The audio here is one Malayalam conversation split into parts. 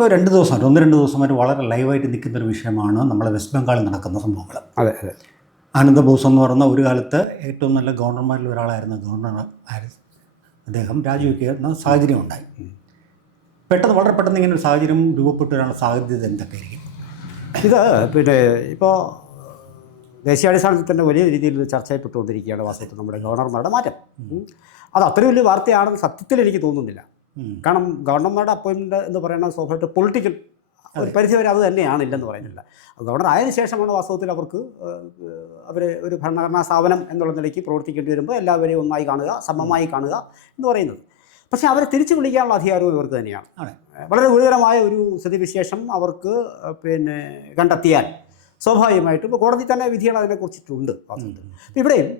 ഇപ്പോൾ 2 ദിവസമായിട്ട് 1-2 ദിവസമായിട്ട് വളരെ ലൈവായിട്ട് നിൽക്കുന്നൊരു വിഷയമാണ് നമ്മളെ വെസ്റ്റ് ബംഗാളിൽ നടക്കുന്ന സംഭവങ്ങൾ. അതെ അതെ. ആനന്ദ ബോസ് എന്ന് പറയുന്ന ഒരു കാലത്ത് ഏറ്റവും നല്ല ഗവർണർമാരിൽ ഒരാളായിരുന്ന ഗവർണർ അദ്ദേഹം രാജിവെക്കുന്ന സാഹചര്യം ഉണ്ടായി. വളരെ പെട്ടെന്ന് ഇങ്ങനെ ഒരു സാഹചര്യം രൂപപ്പെട്ടു വരാനുള്ള സാധ്യത എന്തൊക്കെയായിരിക്കും? ഇത് പിന്നെ ഇപ്പോൾ ദേശീയാടിസ്ഥാനത്തിൽ തന്നെ വലിയ രീതിയിൽ ചർച്ച ചെയ്യപ്പെട്ടുകൊണ്ടിരിക്കുകയാണ് വാസ്തവത്തിൽ നമ്മുടെ ഗവർണർമാരുടെ മാറ്റം. അത് അത്രയും വലിയ വാർത്തയാണെന്ന് സത്യത്തിൽ എനിക്ക് തോന്നുന്നില്ല. കാരണം ഗവർണർമാരുടെ അപ്പോയിൻമെൻറ്റ് എന്ന് പറയുന്നത് സ്വാഭാവികമായിട്ട് പൊളിറ്റിക്കൽ ഒരു പരിധിവരെ അത് തന്നെയാണ്, ഇല്ലെന്ന് പറയുന്നില്ല. ഗവർണർ ആയതിനു ശേഷമാണ് വാസ്തവത്തിൽ അവർക്ക് അവർ ഒരു ഭരണഘടനാ സ്ഥാപനം എന്നുള്ള നിലയ്ക്ക് പ്രവർത്തിക്കേണ്ടി വരുമ്പോൾ എല്ലാവരെയും ഒന്നായി കാണുക, സമമായി കാണുക എന്ന് പറയുന്നത്. പക്ഷേ അവരെ തിരിച്ചു വിളിക്കാനുള്ള അധികാരവും ഇവർക്ക് തന്നെയാണ്. വളരെ ഗുരുതരമായ ഒരു സ്ഥിതിവിശേഷം അവർക്ക് പിന്നെ കണ്ടെത്തിയാൽ സ്വാഭാവികമായിട്ടും ഇപ്പോൾ കോടതി തന്നെ വിധികൾ അതിനെക്കുറിച്ചിട്ടുണ്ട്. അപ്പോൾ ഇവിടെയും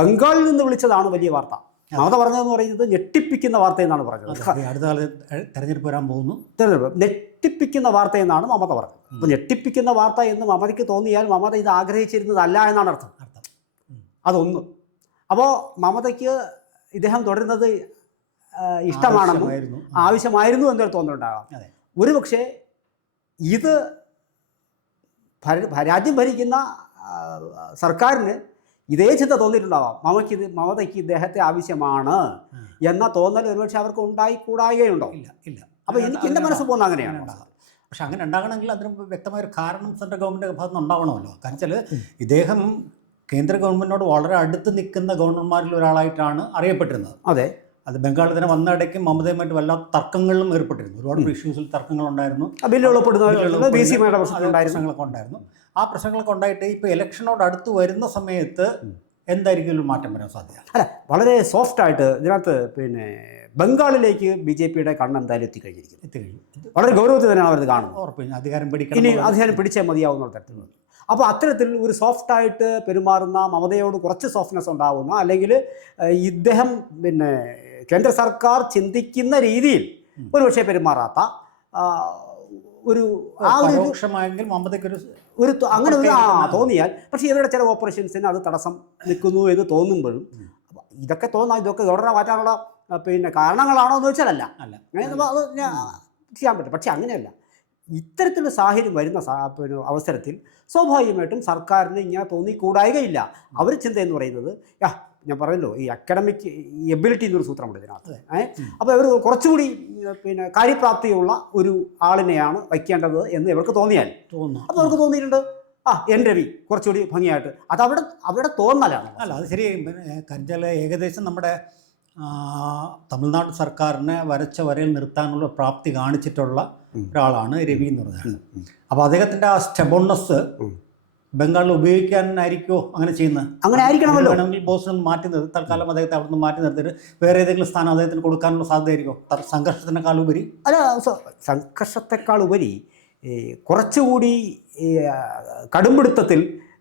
ബംഗാളിൽ നിന്ന് വിളിച്ചതാണ് വലിയ വാർത്ത. മമത പറഞ്ഞതെന്ന് പറയുന്നത് ഞെട്ടിപ്പിക്കുന്ന വാർത്ത എന്നാണ് പറഞ്ഞത്. അടുത്ത കാലത്ത് തെരഞ്ഞെടുപ്പ് വരാൻ പോകുന്നു, ഞെട്ടിപ്പിക്കുന്ന വാർത്ത എന്നാണ് മമത പറഞ്ഞത്. അപ്പോൾ ഞെട്ടിപ്പിക്കുന്ന വാർത്ത എന്ന് മമതയ്ക്ക് തോന്നിയാൽ മമത ഇത് ആഗ്രഹിച്ചിരുന്നതല്ല എന്നാണ് അർത്ഥം. അതൊന്ന്. അപ്പോൾ മമതയ്ക്ക് ഇദ്ദേഹം തുടരുന്നത് ഇഷ്ടമാണെന്നും ആവശ്യമായിരുന്നു എന്നൊരു തോന്നലുണ്ടാകാം. ഒരുപക്ഷെ ഇത് രാജ്യം ഭരിക്കുന്ന സർക്കാരിന് ഇതേ ചിന്ത തോന്നിയിട്ടുണ്ടാവാം. മമതയ്ക്ക് ഇദ്ദേഹത്തെ ആവശ്യമാണ് എന്ന തോന്നൽ ഒരുപക്ഷെ അവർക്ക് ഉണ്ടായിക്കൂടായുണ്ടോ? ഇല്ല. അപ്പോൾ എനിക്ക് എൻ്റെ മനസ്സ് പോകുന്ന അങ്ങനെയാണ്. പക്ഷെ അങ്ങനെ ഉണ്ടാകണമെങ്കിൽ അതിന് വ്യക്തമായൊരു കാരണം സെൻട്രൽ ഗവൺമെൻറ് ഭാഗത്ത് നിന്ന് ഉണ്ടാവണമല്ലോ. കാരണം വെച്ചാൽ ഇദ്ദേഹം കേന്ദ്ര ഗവൺമെൻറ്റിനോട് വളരെ അടുത്ത് നിൽക്കുന്ന ഗവർണർമാരിൽ ഒരാളായിട്ടാണ് അറിയപ്പെട്ടിരുന്നത്. അതെ. അത് ബംഗാളിൽ തന്നെ വന്നയിടയ്ക്ക് മമതയുമായിട്ട് വല്ലാത്ത തർക്കങ്ങളിലും ഏർപ്പെട്ടിരുന്നു. ഒരുപാട് ഇഷ്യൂസിൽ തർക്കങ്ങളുണ്ടായിരുന്നു, പ്രശ്നങ്ങളൊക്കെ ഉണ്ടായിരുന്നു. ആ പ്രശ്നങ്ങളൊക്കെ ഉണ്ടായിട്ട് ഇപ്പോൾ ഇലക്ഷനോട് അടുത്ത് വരുന്ന സമയത്ത് എന്തായിരിക്കും ഒരു മാറ്റം വരാൻ സാധ്യത? അല്ല, വളരെ സോഫ്റ്റായിട്ട് ഇതിനകത്ത് പിന്നെ ബംഗാളിലേക്ക് BJPയുടെ കണ്ണ് എന്തായാലും എത്തിക്കഴിഞ്ഞു. വളരെ ഗൗരവത്തിൽ തന്നെയാണ് അവരത് കാണുന്നത്. ഉറപ്പില്ല, അധികാരം അധികാരം പിടിച്ചേ മതിയാവുന്ന തരത്തിലുള്ള. അപ്പോൾ അത്തരത്തിൽ ഒരു സോഫ്റ്റായിട്ട് പെരുമാറുന്ന, മമതയോട് കുറച്ച് സോഫ്റ്റ്നെസ് ഉണ്ടാകുന്ന, അല്ലെങ്കിൽ ഇദ്ദേഹം പിന്നെ കേന്ദ്ര സർക്കാർ ചിന്തിക്കുന്ന രീതിയിൽ ഒരുപക്ഷെ പെരുമാറാത്ത ഒരു അങ്ങനെ ഒരു തോന്നിയാൽ, പക്ഷേ ഇവരുടെ ചില ഓപ്പറേഷൻസിന് അത് തടസ്സം നിൽക്കുന്നു എന്ന് തോന്നുമ്പോഴും ഇതൊക്കെ ഗവർണറെ മാറ്റാനുള്ള പിന്നെ കാരണങ്ങളാണോ എന്ന് വെച്ചാൽ അല്ല, അങ്ങനെ അത് ചെയ്യാൻ പറ്റും. പക്ഷെ അങ്ങനെയല്ല. ഇത്തരത്തിലുള്ള സാഹചര്യം വരുന്ന പിന്നെ അവസരത്തിൽ സ്വാഭാവികമായിട്ടും സർക്കാരിന് ഇങ്ങനെ തോന്നിക്കൂടായികയില്ല. അവർ ചിന്ത എന്ന് പറയുന്നത്, ഞാൻ പറഞ്ഞല്ലോ, ഈ അക്കാഡമിക് എബിലിറ്റി എന്നൊരു സൂത്രമുണ്ട് ഇതിനകത്ത്. അപ്പോൾ അവർ കുറച്ചുകൂടി പിന്നെ കാര്യപ്രാപ്തിയുള്ള ഒരു ആളിനെയാണ് വയ്ക്കേണ്ടത് എന്ന് ഇവർക്ക് തോന്നിയാൽ അപ്പോൾ അവർക്ക് തോന്നിയിട്ടുണ്ട് എൻ രവി കുറച്ചുകൂടി ഭംഗിയായിട്ട്. അത് അവിടെ തോന്നലാണ്. അല്ല, അത് ശരി. കാരണം ഏകദേശം നമ്മുടെ തമിഴ്നാട് സർക്കാരിനെ വരച്ച വരയിൽ നിർത്താനുള്ള പ്രാപ്തി കാണിച്ചിട്ടുള്ള ഒരാളാണ് രവി എന്ന് പറഞ്ഞത്. അപ്പോൾ അദ്ദേഹത്തിൻ്റെ ആ സ്റ്റെബോൺനെസ് ബംഗാളിൽ ഉപയോഗിക്കാനായിരിക്കുമോ അങ്ങനെ ചെയ്യുന്നത്? അങ്ങനെ ആയിരിക്കണമല്ലോ. വേണമെങ്കിൽ ബോസിനെ മാറ്റി തൽക്കാലം അദ്ദേഹത്തെ അവിടെ നിന്ന് മാറ്റി നിർത്തിയിട്ട് വേറെ ഏതെങ്കിലും സ്ഥാനം അദ്ദേഹത്തിന് കൊടുക്കാനുള്ള സാധ്യതയായിരിക്കും സംഘർഷത്തിനേക്കാൾ ഉപരി? അല്ല, സംഘർഷത്തെക്കാൾ ഉപരി കുറച്ചുകൂടി കടുംപിടുത്തത്തിൽ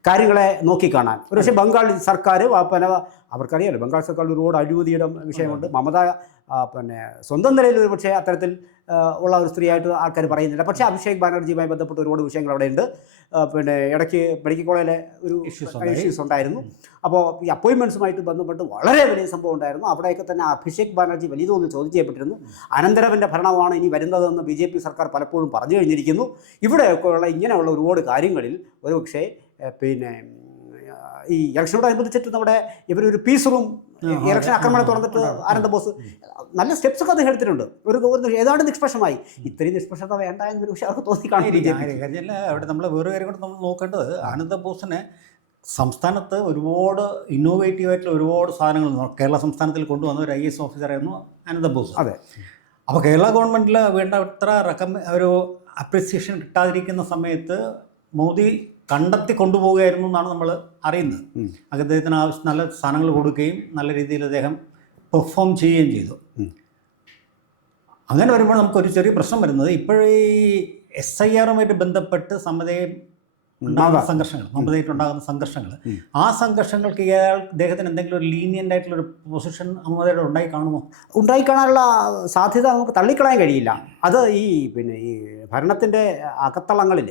കാര്യങ്ങളെ നോക്കിക്കാണാൻ ഒരുപക്ഷെ ബംഗാൾ സർക്കാർ പിന്നെ അവർക്കറിയാമല്ലോ, ബംഗാൾ സർക്കാർ ഒരുപാട് അഴിമതിയുടെ വിഷയമുണ്ട്. മമത പിന്നെ സ്വന്തം നിലയിൽ ഒരു പക്ഷേ അത്തരത്തിൽ ഉള്ള ഒരു സ്ത്രീയായിട്ട് ആൾക്കാർ പറയുന്നില്ല. പക്ഷേ അഭിഷേക് ബാനർജിയുമായി ബന്ധപ്പെട്ട് ഒരുപാട് വിഷയങ്ങൾ അവിടെ ഉണ്ട്. പിന്നെ ഇടയ്ക്ക് മെഡിക്കൽ കോളേജിലെ ഒരു ഇഷ്യൂസ് ഉണ്ടായിരുന്നു. അപ്പോൾ ഈ അപ്പോയിൻമെൻറ്റ്സുമായിട്ട് ബന്ധപ്പെട്ട് വളരെ വലിയ സംഭവം ഉണ്ടായിരുന്നു. അവിടെയൊക്കെ തന്നെ അഭിഷേക് ബാനർജി വലിയ തോതിൽ ചോദ്യം ചെയ്യപ്പെട്ടിരുന്നു. അനന്തരവൻ്റെ ഭരണമാണ് ഇനി വരുന്നതെന്ന് BJP സർക്കാർ പലപ്പോഴും പറഞ്ഞു കഴിഞ്ഞിരിക്കുന്നു. ഇവിടെയൊക്കെയുള്ള ഇങ്ങനെയുള്ള ഒരുപാട് കാര്യങ്ങളിൽ ഒരുപക്ഷെ പിന്നെ ഈ ഇലക്ഷനോടനുബന്ധിച്ചിട്ട് നമ്മുടെ ഇവരൊരു പീസ് റൂം ഇലക്ഷൻ ആക്രമണം തുറന്നിട്ട് ആനന്ദ ബോസ് നല്ല സ്റ്റെപ്സ് ഒക്കെ അദ്ദേഹം എടുത്തിട്ടുണ്ട്. ഒരു ഏതാണ്ട് നിഷ്പക്ഷമായി. ഇത്രയും നിഷ്പക്ഷത വേണ്ട എന്നൊരു പക്ഷേ അവർക്ക് തോന്നിക്കാണില്ല. അവിടെ നമ്മൾ വേറെ കാര്യം കൂടെ നമ്മൾ നോക്കേണ്ടത്, ആനന്ദ ബോസിനെ സംസ്ഥാനത്ത് ഒരുപാട് ഇന്നോവേറ്റീവായിട്ടുള്ള ഒരുപാട് സാധനങ്ങൾ കേരള സംസ്ഥാനത്തിൽ കൊണ്ടുവന്ന ഒരു IAS ഓഫീസറായിരുന്നു ആനന്ദ ബോസ്. അതെ. അപ്പോൾ കേരള ഗവൺമെൻറ്റിൽ വേണ്ട അത്ര ഒരു അപ്രിസിയേഷൻ കിട്ടാതിരിക്കുന്ന സമയത്ത് മോദി കണ്ടെത്തി കൊണ്ടുപോവുകയായിരുന്നു എന്നാണ് നമ്മൾ അറിയുന്നത്. അദ്ദേഹത്തിന് ആവശ്യം നല്ല സാധനങ്ങൾ കൊടുക്കുകയും നല്ല രീതിയിൽ അദ്ദേഹം പെർഫോം ചെയ്യുകയും ചെയ്തു. അങ്ങനെ വരുമ്പോൾ നമുക്കൊരു ചെറിയ പ്രശ്നം വരുന്നത്, ഇപ്പോഴീ SIRുമായിട്ട് ബന്ധപ്പെട്ട് മമതയായിട്ടുണ്ടാകുന്ന സംഘർഷങ്ങൾ, ആ സംഘർഷങ്ങൾക്ക് അദ്ദേഹത്തിന് എന്തെങ്കിലും ഒരു ലീനിയൻ്റ് ആയിട്ടുള്ളൊരു പൊസിഷൻ മമതയുടെ ഉണ്ടായി കാണുമോ? ഉണ്ടായി കാണാനുള്ള സാധ്യത നമുക്ക് തള്ളിക്കളയാൻ കഴിയില്ല. അത് ഈ ഭരണത്തിൻ്റെ അകത്തളങ്ങളിൽ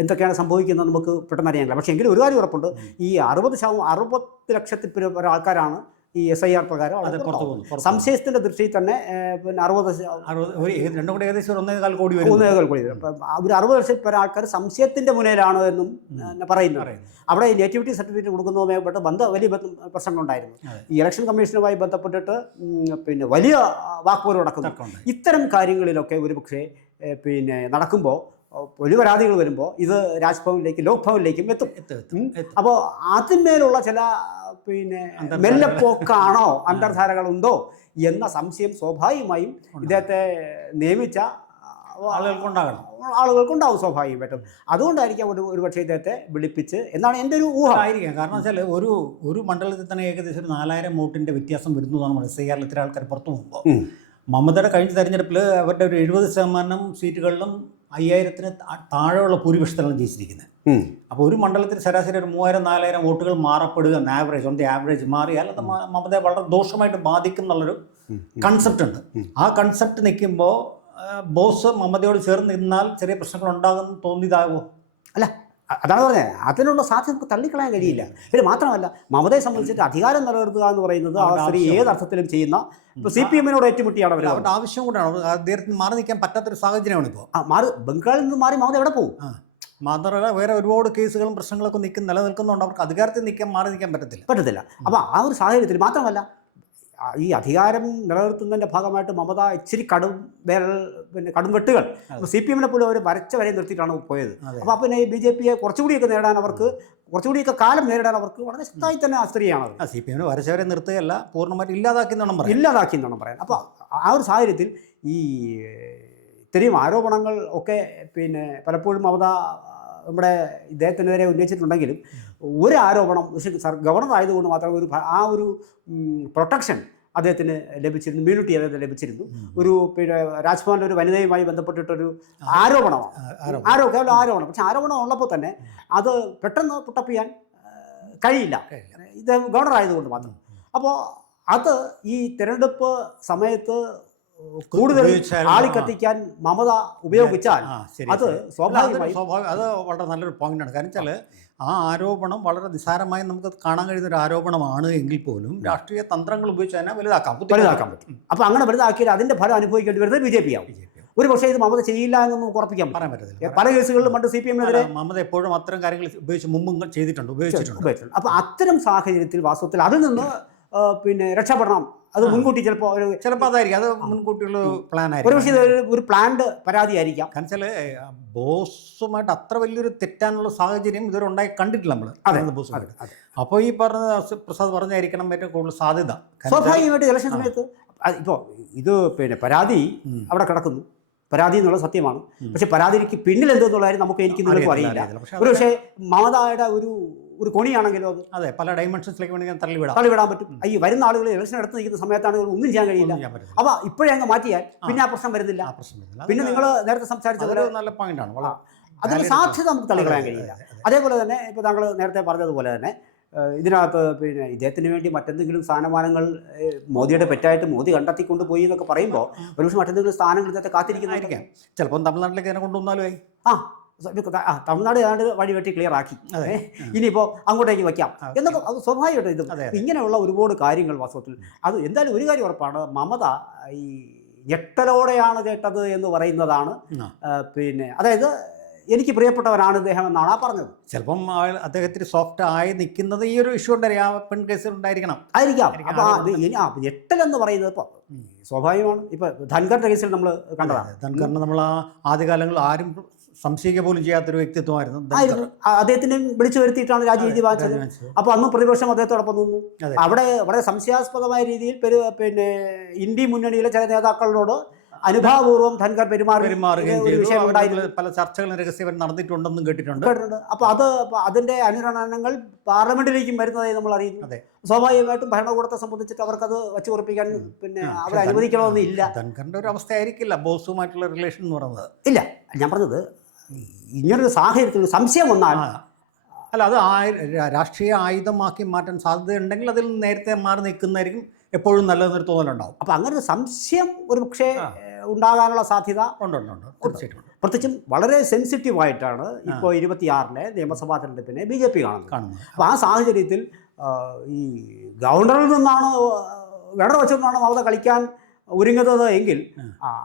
എന്തൊക്കെയാണ് സംഭവിക്കുന്നത് നമുക്ക് പെട്ടെന്ന് അറിയാനില്ല. പക്ഷേ എങ്കിലും ഒരു കാര്യം ഉറപ്പുണ്ട്, ഈ 60 ലക്ഷത്തിൽ ആൾക്കാരാണ് ഈ SIR പ്രകാരം അത് പുറത്ത് പോകുന്നു. സംശയത്തിൻ്റെ ദൃഷ്ടിയിൽ തന്നെ പിന്നെ 60 രണ്ടും കൂടെ ഏകദേശം ഒരു 1.25 കോടി വരും. 1.25 കോടി അപ്പം ഒരു 60 ലക്ഷം പേർ ആൾക്കാർ സംശയത്തിൻ്റെ മുന്നിലാണ് എന്നും പറയുന്നു. അവിടെ നേറ്റിവിറ്റി സർട്ടിഫിക്കറ്റ് കൊടുക്കുന്നതുമായി ബന്ധപ്പെട്ട് വലിയ പ്രശ്നങ്ങളുണ്ടായിരുന്നു. ഈ ഇലക്ഷൻ കമ്മീഷനുമായി ബന്ധപ്പെട്ടിട്ട് പിന്നെ വലിയ വാക്പോര് നടക്കുന്നു. ഇത്തരം കാര്യങ്ങളിലൊക്കെ ഒരുപക്ഷെ പിന്നെ നടക്കുമ്പോൾ ഒരു പരാതികൾ വരുമ്പോൾ ഇത് രാജ്ഭവനിലേക്കും ലോക്ഭവനിലേക്കും എത്തും. അപ്പോൾ അതിന്മേലുള്ള ചില പിന്നെ മെല്ലെപ്പോക്കാണോ അന്തർധാരകളുണ്ടോ എന്ന സംശയം സ്വാഭാവികമായും ഇദ്ദേഹത്തെ നിയമിച്ച ആളുകൾക്കുണ്ടാവും സ്വാഭാവികമായിട്ടും. അതുകൊണ്ടായിരിക്കാം ഒരുപക്ഷെ ഇദ്ദേഹത്തെ വിളിപ്പിച്ച് എന്നാണ് എൻ്റെ ഒരു ഊഹം. ആയിരിക്കാം. കാരണം വെച്ചാൽ ഒരു മണ്ഡലത്തിൽ തന്നെ ഏകദേശം ഒരു 4000 വോട്ടിൻ്റെ വ്യത്യാസം വരുന്നതാണ് SIR ഇത്ര ആൾക്കാർ പുറത്തു പോകുമ്പോൾ. മമതയുടെ കഴിഞ്ഞ തെരഞ്ഞെടുപ്പിൽ അവരുടെ ഒരു 70% സീറ്റുകളിലും 5000-ന് താഴെയുള്ള ഭൂരിപക്ഷത്തിലാണ് ജയിച്ചിരിക്കുന്നത്. അപ്പോൾ ഒരു മണ്ഡലത്തിൽ ശരാശരി ഒരു 3000-4000 വോട്ടുകൾ മാറപ്പെടുക ആവറേജ് ഓൺ ദി ആവറേജ് മാറിയാൽ അത് മമതയെ വളരെ ദോഷമായിട്ട് ബാധിക്കും എന്നുള്ളൊരു കൺസെപ്റ്റ് ഉണ്ട്. ആ കൺസെപ്റ്റ് നിൽക്കുമ്പോൾ ബോസ് മമതയോട് ചേർന്ന് നിന്നാൽ ചെറിയ പ്രശ്നങ്ങൾ ഉണ്ടാകുമെന്ന് തോന്നിയതാകുമോ? അല്ല, അതാണ് പറഞ്ഞത്. അതിനുള്ള സാധ്യത നമുക്ക് തള്ളിക്കളയാൻ കഴിയില്ല. പിന്നെ മാത്രമല്ല മമതയെ സംബന്ധിച്ചിട്ട് അധികാരം നിലനിർത്തുക എന്ന് പറയുന്നത് ആ സ്ത്രീ ഏതർത്ഥത്തിലും ചെയ്യുന്ന ഇപ്പോൾ CPM-നോട് ഏറ്റുമുട്ടിയാണ് അവർ. അവരുടെ ആവശ്യം കൂടാണ്. അദ്ദേഹത്തിന് മാറി നിൽക്കാൻ പറ്റാത്തൊരു സാഹചര്യമാണ് ഇപ്പോൾ. ബംഗാളിൽ നിന്ന് മാറി മമത എവിടെ പോകും? മാത്രമല്ല വേറെ ഒരുപാട് കേസുകളും പ്രശ്നങ്ങളൊക്കെ നിലനിൽക്കുന്നുണ്ട്. അവർക്ക് അധികാരത്തിൽ മാറി നിൽക്കാൻ പറ്റത്തില്ല. അപ്പോൾ ആ ഒരു സാഹചര്യത്തിൽ മാത്രമല്ല ഈ അധികാരം നിലനിർത്തുന്നതിൻ്റെ ഭാഗമായിട്ട് മമത ഇച്ചിരി കടും വെട്ടുകൾ CPM-നെ പോലും അവർ വരച്ച വരെ നിർത്തിയിട്ടാണ് പോയത്. അപ്പോൾ പിന്നെ ഈ BJP-യെ കുറച്ചുകൂടിയൊക്കെ നേടാൻ അവർക്ക് കുറച്ചുകൂടിയൊക്കെ കാലം നേരിടാൻ അവർക്ക് വളരെ ശക്തമായി തന്നെ ആ സ്ത്രീയാണ്. CPM-നെ വരച്ചവരെ നിർത്തുകയല്ല, പൂർണ്ണമായിട്ട് ഇല്ലാതാക്കി എന്നാണ് പറയാൻ. അപ്പോൾ ആ ഒരു സാഹചര്യത്തിൽ ഈ ഇത്രയും ആരോപണങ്ങൾ ഒക്കെ പിന്നെ പലപ്പോഴും മമത നമ്മുടെ ഇദ്ദേഹത്തിനെതിരെ ഉന്നയിച്ചിട്ടുണ്ടെങ്കിലും ഒരു ആരോപണം ഗവർണർ ആയതുകൊണ്ട് മാത്രം ഒരു പ്രൊട്ടക്ഷൻ അദ്ദേഹത്തിന് ലഭിച്ചിരുന്നു, ഇമ്മ്യൂണിറ്റി അദ്ദേഹത്തിന് ലഭിച്ചിരുന്നു. പിന്നെ രാജ്ഭവനിലെ ഒരു വനിതയുമായി ബന്ധപ്പെട്ടിട്ടൊരു കേവലം ആരോപണം. പക്ഷെ ആരോപണം ഉള്ളപ്പോൾ തന്നെ അത് പെട്ടെന്ന് പുട്ടപ്പ് ചെയ്യാൻ കഴിയില്ല, ഇദ്ദേഹം ഗവർണർ ആയതുകൊണ്ട് മാത്രം. അപ്പോൾ അത് ഈ തിരഞ്ഞെടുപ്പ് സമയത്ത് കൂടുതൽ ആളിക്കത്തിക്കാൻ മമത ഉപയോഗിച്ചാൽ അത് സ്വാഭാവികമായി അത് വളരെ നല്ലൊരു പോയിന്റാണ്. കാരണം വെച്ചാൽ ആ ആരോപണം വളരെ നിസ്സാരമായി നമുക്ക് കാണാൻ കഴിയുന്ന ഒരു ആരോപണമാണ് എങ്കിൽ പോലും രാഷ്ട്രീയ തന്ത്രങ്ങൾ ഉപയോഗിച്ച് തന്നെ വലുതാക്കാൻ പറ്റും. അപ്പോൾ അങ്ങനെ വലുതാക്കിയാൽ അതിൻ്റെ ഫലം അനുഭവിക്കേണ്ടി വരുന്നത് BJP ആവും. ഒരു പക്ഷേ ഇത് മമത ചെയ്യില്ല എന്നൊന്നും ഉറപ്പിക്കാൻ പറയാൻ പറ്റത്തില്ല. പല കേസുകളിലും പണ്ട് CPM-നെതിരെ മമത എപ്പോഴും അത്തരം കാര്യങ്ങൾ മുമ്പും ഉപയോഗിച്ചിട്ടുണ്ട്. അപ്പോൾ അത്തരം സാഹചര്യത്തിൽ വാസ്തവത്തിൽ അതിൽ നിന്ന് പിന്നെ രക്ഷപ്പെടണം. അത് മുൻകൂട്ടി ചിലപ്പോൾ അതായിരിക്കും, അത് മുൻകൂട്ടിയുള്ള പ്ലാൻ ആയിരിക്കും. ഒരു പക്ഷേ ഒരു പ്ലാൻഡ് പരാതിയായിരിക്കാം. കാരണം വെച്ചാൽ ബോസുമായിട്ട് അത്ര വലിയൊരു തെറ്റാനുള്ള സാഹചര്യം ഇതുവരെ ഉണ്ടായി കണ്ടിട്ടില്ല നമ്മൾ ബോസുമായിട്ട്. അപ്പോൾ ഈ പ്രസാദ് പറഞ്ഞായിരിക്കണം ഏറ്റവും കൂടുതൽ സാധ്യത. സ്വാഭാവികമായിട്ട് ഇലക്ഷൻ സമയത്ത് ഇപ്പോൾ ഇത് പിന്നെ പരാതി അവിടെ കിടക്കുന്നു, പരാതി എന്നുള്ളത് സത്യമാണ്. പക്ഷെ പരാതിക്ക് പിന്നിൽ എന്തെന്നുള്ള കാര്യം എനിക്ക് നിങ്ങൾക്കും അറിയില്ല. ഒരു പക്ഷേ മമതയുടെ ഒരു കൊണിയാണെങ്കിലോ അത് പല ഡൈമെൻഷൻസിലേക്ക് വേണമെങ്കിൽ തള്ളിവിടാൻ പറ്റും. ഈ വരുന്ന ആളുകൾ ഇലക്ഷൻ എടുത്ത് നിൽക്കുന്ന സമയത്താണെങ്കിൽ ഒന്നും ചെയ്യാൻ കഴിയില്ല. അപ്പോൾ ഇപ്പോഴേ അങ്ങ് മാറ്റിയാൽ പിന്നെ ആ പ്രശ്നം വരുന്നില്ല. പിന്നെ നിങ്ങൾ നേരത്തെ സംസാരിച്ചത് നല്ല പോയിന്റാണ്. അതിന് സാധ്യത നമുക്ക് തള്ളിക്കളയാൻ കഴിയില്ല. അതേപോലെ തന്നെ ഇപ്പോൾ താങ്കൾ നേരത്തെ പറഞ്ഞതുപോലെ തന്നെ ഇതിനകത്ത് പിന്നെ ഇദ്ദേഹത്തിന് വേണ്ടി മറ്റെന്തെങ്കിലും സ്ഥാനമാനങ്ങൾ മോദിയുടെ പെറ്റായിട്ട് മോദി കണ്ടെത്തിക്കൊണ്ടുപോയി എന്നൊക്കെ പറയുമ്പോൾ ഒരുപക്ഷെ മറ്റെന്തെങ്കിലും സ്ഥാനങ്ങൾ ഇദ്ദേഹത്തെ കാത്തിരിക്കുന്നതായിരിക്കാം. ചിലപ്പോൾ തമിഴ്നാട്ടിലേക്ക് തന്നെ കൊണ്ടുവന്നാലോ. തമിഴ്നാട് ഏതാണ്ട് വഴി വെട്ടി ക്ലിയർ ആക്കി, ഇനിയിപ്പോൾ അങ്ങോട്ടേക്ക് വയ്ക്കാം എന്നൊക്കെ അത് സ്വാഭാവികമായിട്ട് ഇത് ഇങ്ങനെയുള്ള ഒരുപാട് കാര്യങ്ങൾ വാസ്തവത്തിൽ അത് എന്തായാലും ഒരു കാര്യം ഉറപ്പാണ്. മമത ഈ ഞെട്ടലോടെയാണ് കേട്ടത് എന്ന് പറയുന്നതാണ്. പിന്നെ അതായത് എനിക്ക് പ്രിയപ്പെട്ടവരാണ് ഇദ്ദേഹം എന്നാണ് പറഞ്ഞത്. ചിലപ്പം അദ്ദേഹത്തിന് സോഫ്റ്റ് ആയി നിൽക്കുന്നത് ഈ ഒരു ഇഷ്യൂ ഉണ്ടായിരിക്കും, ആ പെൺ കേസിൽ ഉണ്ടായിരിക്കാം. അപ്പോൾ ഞെട്ടലെന്ന് പറയുന്നത് ഇപ്പോൾ സ്വാഭാവികമാണ്. ഇപ്പോൾ ധൻഖറിൻ്റെ കേസിൽ നമ്മൾ കണ്ടതാണ്. ധൻഖറിന് നമ്മൾ ആദ്യകാലങ്ങളിൽ ആരും സംശയിക്കുക പോലും ചെയ്യാത്തൊരു വ്യക്തിത്വമായിരുന്നു. അദ്ദേഹത്തിനെ വിളിച്ചു വരുത്തിയിട്ടാണ് രാജ്യനീതി വാങ്ങിച്ചത്. അപ്പോൾ അന്ന് പ്രതിപക്ഷം അദ്ദേഹത്തോടൊപ്പം നിന്നു. അവിടെ വളരെ സംശയാസ്പദമായ രീതിയിൽ പിന്നെ ഇന്ത്യ മുന്നണിയിലെ ചില നേതാക്കളോട് അനുഭാവപൂർവ്വം ധൻഖർ പെരുമാറുകയും പല ചർച്ചകളും രഹസ്യപരം നടന്നിട്ടുണ്ടെന്നും കേട്ടിട്ടുണ്ട്. അപ്പോൾ അതിന്റെ അനുരണനങ്ങൾ പാർലമെന്റിലേക്കും വരുന്നതായി നമ്മൾ അറിയുന്നു. സ്വാഭാവികമായിട്ടും ഭരണകൂടത്തെ സംബന്ധിച്ചിട്ട് അവർക്കത് വച്ചു ഉറപ്പിക്കാൻ പിന്നെ അവരെ അനുവദിക്കണമെന്ന് ഇല്ല. ധൻഖറിന്റെ ഒരു അവസ്ഥയായിരിക്കില്ല ബോസുമായിട്ടുള്ള റിലേഷൻ എന്ന് പറയുന്നത്. ഇല്ല, ഞാൻ പറഞ്ഞത് ഇങ്ങനൊരു സാഹചര്യത്തിൽ സംശയം വന്നാൽ അല്ല, അത് രാഷ്ട്രീയ ആയുധമാക്കി മാറ്റാൻ സാധ്യതയുണ്ടെങ്കിൽ അതിൽ നേരത്തെ മാറി നിൽക്കുന്നതായിരിക്കും എപ്പോഴും നല്ലതെന്നൊരു തോന്നലുണ്ടാവും. അപ്പോൾ അങ്ങനെ ഒരു സംശയം ഒരു പക്ഷേ ഉണ്ടാകാനുള്ള സാധ്യത ഉണ്ട്. തീർച്ചയായിട്ടും. പ്രത്യേകിച്ചും വളരെ സെൻസിറ്റീവായിട്ടാണ് ഇപ്പോൾ 26-ലെ നിയമസഭാ തെരഞ്ഞെടുപ്പിനെ BJP കാണുന്നത്. അപ്പോൾ ആ സാഹചര്യത്തിൽ ഈ ഗവർണറിൽ നിന്നാണ് ഗണന വെച്ചുകൊണ്ടാണ് മമത കളിക്കാൻ ഒരുങ്ങുന്നത് എങ്കിൽ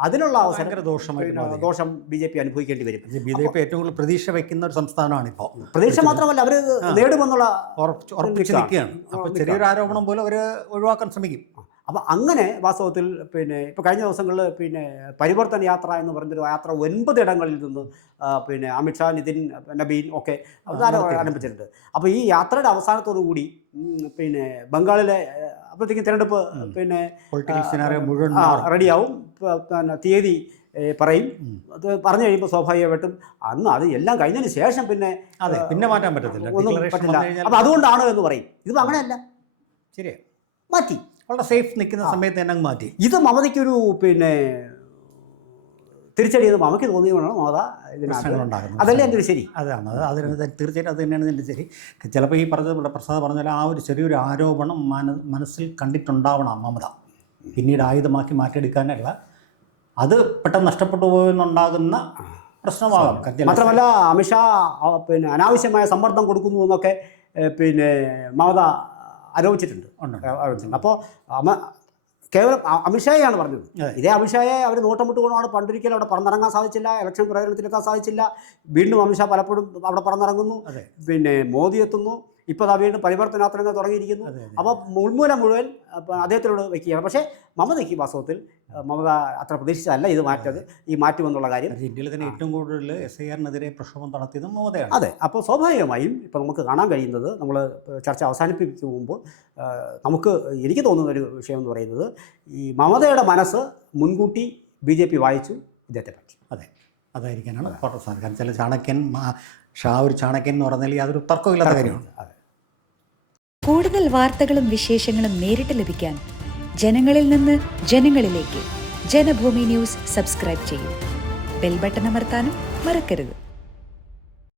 അതിനുള്ള അവസരം ഭയങ്കര ദോഷമായിട്ട് ദോഷം BJP അനുഭവിക്കേണ്ടി വരും. BJP ഏറ്റവും കൂടുതൽ പ്രതീക്ഷ വെക്കുന്ന ഒരു സംസ്ഥാനമാണ് ഇപ്പോൾ. പ്രതീക്ഷ മാത്രമല്ല, അവർ നേടുമെന്നുള്ള ഉറപ്പിച്ച് നിൽക്കുകയാണ്. അപ്പോൾ ചെറിയൊരു ആരോപണം പോലും അവർ ഒഴിവാക്കാൻ ശ്രമിക്കും. അപ്പോൾ അങ്ങനെ വാസ്തവത്തിൽ ഇപ്പോൾ കഴിഞ്ഞ ദിവസങ്ങളിൽ പരിവർത്തന യാത്ര എന്ന് പറഞ്ഞൊരു യാത്ര 9 ഇടങ്ങളിൽ നിന്ന് അമിത്ഷാ, നിതിൻ, നബീൻ ഒക്കെ ആരംഭിച്ചിട്ടുണ്ട്. അപ്പോൾ ഈ യാത്രയുടെ അവസാനത്തോടു കൂടി ബംഗാളിലെ അപ്പോഴത്തേക്കും തിരഞ്ഞെടുപ്പ് പൊളിറ്റിക്കൽ സിനാറിയോ മുഴുവൻ റെഡിയാവും. തീയതി പറയും. അത് പറഞ്ഞു കഴിയുമ്പോൾ സ്വാഭാവികമായിട്ടും അന്ന് അത് എല്ലാം കഴിഞ്ഞതിന് ശേഷം പിന്നെ മാറ്റാൻ പറ്റത്തില്ല, ഒന്നും പറ്റില്ല. അപ്പോൾ അതുകൊണ്ടാണ് എന്ന് പറയും. ഇതിപ്പോൾ അങ്ങനെയല്ല, ശരിയാ, മാറ്റി വളരെ സേഫ് നിൽക്കുന്ന സമയത്ത് തന്നെ അങ്ങ് മാറ്റി. ഇത് മമതയ്ക്കൊരു തിരിച്ചടി എന്ന് മമയ്ക്ക് തോന്നിയതുകൊണ്ടാണ് മമത പ്രശ്നങ്ങളുണ്ടാകുന്നത്. അതല്ലേ എൻ്റെ ഒരു ശരി. അതാണ് അതിന് തീർച്ചയായിട്ടും അത് തന്നെയാണ് എൻ്റെ ശരി. ചിലപ്പോൾ ഈ പ്രസാദ് പറഞ്ഞാൽ ആ ഒരു ചെറിയൊരു ആരോപണം മനസ്സിൽ കണ്ടിട്ടുണ്ടാവണം മമത, പിന്നീട് ആയുധമാക്കി മാറ്റിയെടുക്കാനല്ല. അത് പെട്ടെന്ന് നഷ്ടപ്പെട്ടു പോയെന്നുണ്ടാകുന്ന പ്രശ്നമാകാം. മാത്രമല്ല അമിത്ഷാ അനാവശ്യമായ സമ്മർദ്ദം കൊടുക്കുന്നു എന്നൊക്കെ മമത ആരോപിച്ചിട്ടുണ്ട്. അപ്പോൾ കേവലം അമിത്ഷായാണ് പറഞ്ഞത്. ഇതേ അമിത്ഷായെ അവർ നോട്ടം വിട്ടുകൊണ്ടാണ് പണ്ടൊരിക്കലും അവിടെ പറന്നിറങ്ങാൻ സാധിച്ചില്ല, ഇലക്ഷൻ പ്രചരണത്തിലെത്താൻ സാധിച്ചില്ല. വീണ്ടും അമിത്ഷാ പലപ്പോഴും അവിടെ പറന്നിറങ്ങുന്നു. മോദി എത്തുന്നു. ഇപ്പോൾ അതാ വീണ്ടും പരിവർത്തനാത്രങ്ങൾ തുടങ്ങിയിരിക്കുന്നു. അപ്പോൾ മുൾമൂലം മുഴുവൻ അദ്ദേഹത്തിനോട് വയ്ക്കുകയാണ്. പക്ഷേ മമതയ്ക്ക് വാസ്തവത്തിൽ മമത അത്ര പ്രതീക്ഷിച്ചല്ല ഇത് മാറ്റത്, ഈ മാറ്റുമെന്നുള്ള കാര്യം. ഇന്ത്യയിൽ തന്നെ ഏറ്റവും കൂടുതൽ SIR-നെതിരെ പ്രക്ഷോഭം നടത്തിയതും മമതയാണ്. അതെ. അപ്പോൾ സ്വാഭാവികമായും ഇപ്പോൾ നമുക്ക് കാണാൻ കഴിയുന്നത്, നമ്മൾ ചർച്ച അവസാനിപ്പിക്കും മുമ്പ് എനിക്ക് തോന്നുന്ന ഒരു വിഷയം എന്ന് പറയുന്നത്, ഈ മമതയുടെ മനസ്സ് മുൻകൂട്ടി BJP വായിച്ചു ഇദ്ദേഹത്തെ പറ്റി. അതെ, അതായിരിക്കാനാണ് സാധിക്കും. കാരണം ചില ചാണക്യൻ ഒരു ചാണക്യൻ എന്ന് പറഞ്ഞാൽ യാതൊരു തർക്കമില്ലാത്ത കാര്യമാണ്. അതെ. കൂടുതൽ വാർത്തകളും വിശേഷങ്ങളും നേരിട്ട് ലഭിക്കാൻ ജനങ്ങളിൽ നിന്ന് ജനങ്ങളിലേക്ക് ജനഭൂമി ന്യൂസ് സബ്സ്ക്രൈബ് ചെയ്യൂ. ബെൽ ബട്ടൺ അമർത്താനും മറക്കരുത്.